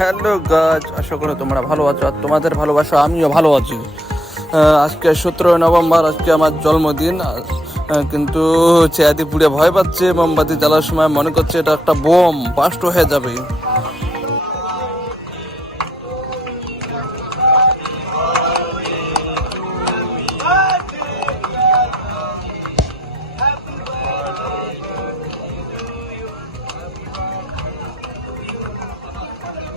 Hello গাছ, আশা করি তোমরা ভালো আছো আর তোমাদের ভালোবাসা আমিও ভালো আছি। আজকে সতেরোই নভেম্বর, আজকে আমার জন্মদিন কিন্তু চেয়াদি পুড়ে ভয় পাচ্ছে, মোমবাতি জ্বালার সময় মনে করছে এটা একটা বোম, বাস্ট হয়ে যাবে।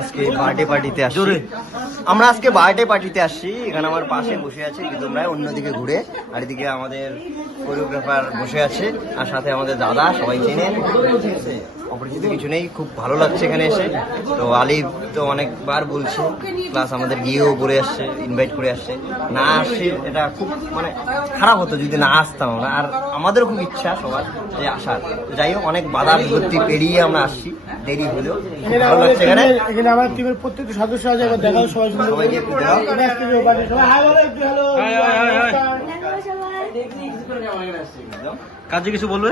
আজকে বার্থডে পার্টিতে আসছি। আমরা আজকে বার্থডে পার্টিতে আসছি। এখানে আমার পাশে বসে আছে বিদম রায় অন্যদিকে ঘুরে। আর এদিকে আমাদের কোরিওগ্রাফার বসে আছে। আর সাথে আমাদের দাদা সবাই চেনেন অপরিচিত কিছু নেই খুব ভালো লাগছে এখানে এসে। তো আলিফ তো অনেকবার বলছে প্লাস আমাদের গিয়েও করে আসছে ইনভাইট করে আসছে। না আসছে এটা খুব মানে খারাপ হতো যদি না আসতাম আমরা। আর আমাদেরও খুব ইচ্ছা সবার যে আসার। যাই হোক অনেক বাধা বিপত্তি পেরিয়ে আমরা আসছি দেরি হলেও। ভালো লাগছে এখানে। এখানে আমার টিমের প্রত্যেকটি সদস্য আছে একবার দেখাও সবাই সুন্দর সবাইকে একটু দেখাও। কাজে কিছু বলবে?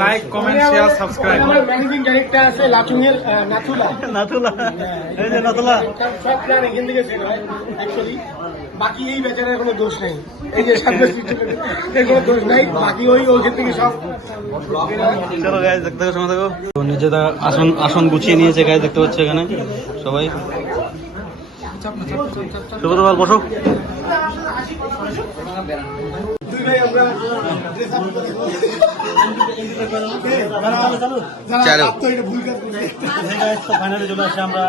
লাইক কমেন্ট শেয়ার সাবস্ক্রাইব আমার ম্যানেজিং ডাইরেক্টর আছে লাচুংয়ের আহ, নাথুলা। এই যে তার সব প্ল্যান এখান থেকে সেট হয় অ্যাকচুয়ালি বাকি এই বেচারার কোনো দোষ নেই। এই যে সামনে এর কোনো দোষ নাই। বাকি ওই ওইখান থেকে সব চলো গাইজ দেখতে থাকো সঙ্গে থাকো। নিজেরা আসন আসন গুছিয়ে নিয়েছে গাইজ দেখতে পাচ্ছ এখানে সবাই। তোমার বসো। ভাই আমরা dress up করে চলো। ফাইনালে আমরা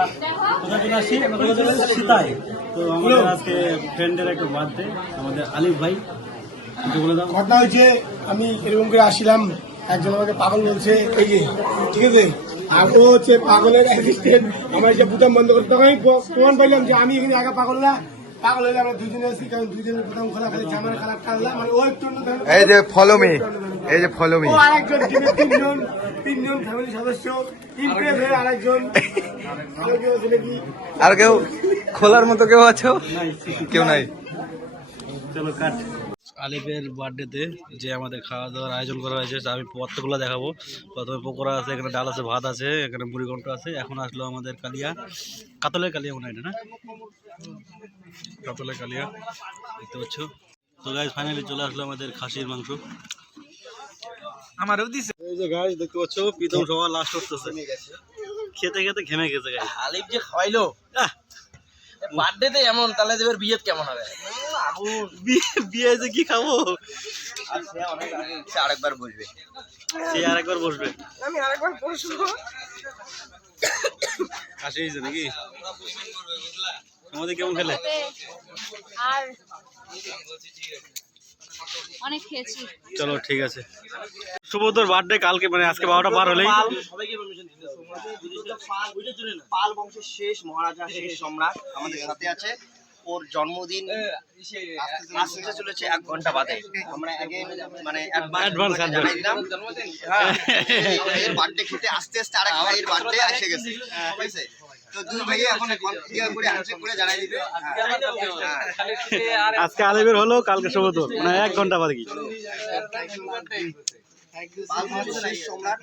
কোথায় চলে সীতায় তো আমাদের আজকে ফ্রেন্ডের একটা বার্থডে আমাদের আলিফ ভাই। কিছু বলে দাও। ঘটনা হয়েছে আমি এরকম করে আসছিলাম একজন আমাকে পাগল বলছে এই যে ঠিক আছে? আর ও হচ্ছে পাগলের অ্যাসিস্ট্যান্ট আমার যে বুতাম বন্ধ করে তখন আমি প্রমাণ পাইলাম যে আমি এখানে একা পাগল না। পাগল হলে আমরা দুজনে আছি কারণ দুজনের বুতাম খোলা খালি জামার খারাপ টানলাম মানে ও একটু এই যে follow me, এই যে ফলো মি আরেকজন তিনজন তিনজন ফ্যামিলি সদস্য ইমপ্রেস হয়ে আরেকজন। আর কেউ খোলার মতো কেউ আছো? কেউ নাই। চলো কাট। আলিফের বার্থডেতে যে আমাদের খাওয়া দাওয়ার আয়োজন করা হয়েছে আমি পত্রগুলো দেখাবো। প্রথমে পকোড়া আছে এখানে ডাল আছে ভাত আছে এখানে মুড়ি ঘন্ট আছে। এখন আসলো আমাদের কালিয়া কাতলের কালিয়া মনে হয় এটা না? কাতলের কালিয়া দেখতে পাচ্ছ? তো গাইজ ফাইনালি চলে আসলো আমাদের খাসির মাংস। আমারও দিছে। এই যে গাইজ দেখতে পাচ্ছ? প্রীতম সবার লাস্ট করতেছে খেতে খেতে ঘেমে গেছে গাইজ আলিফ যে খাওয়াইলো? বার্থডেতে এমন তাহলে এবার বিয়ে কেমন হবে? বিয়ে যে কি খাব? সে আরেকবার বসবে। সে আরেকবার বসবে। আমি আরেকবার বসবো। কাশি হয়েছে নাকি? আমাদের কেমন খেলে? আর অনেক খেয়েছি। চলো ঠিক আছে। শুভদর বার্থডে কালকে মানে আজকে বারোটা পার হলেই। পাল বংশের শেষ মহারাজা শেষ সম্রাট আমাদের সাথে আছে। ওর জন্মদিন আসতে চলেছে এক ঘণ্টা বাদে। আমরা আগে মানে Advance, অ্যাডভান্স জানাই দিলাম হ্যাঁ। এর বার্থডে খেতে আস্তে আস্তে আরেক ভাইয়ের বার্থডে এসে গেছে। ঠিক আছে? তো দুই ভাই এখন ইয়ে করে হ্যান্ডশেক করে জানাই দিবে হ্যাঁ আজকে আলিবের হলো কালকে শুভদর মানে এক ঘণ্টা বাদে কি সম্রাট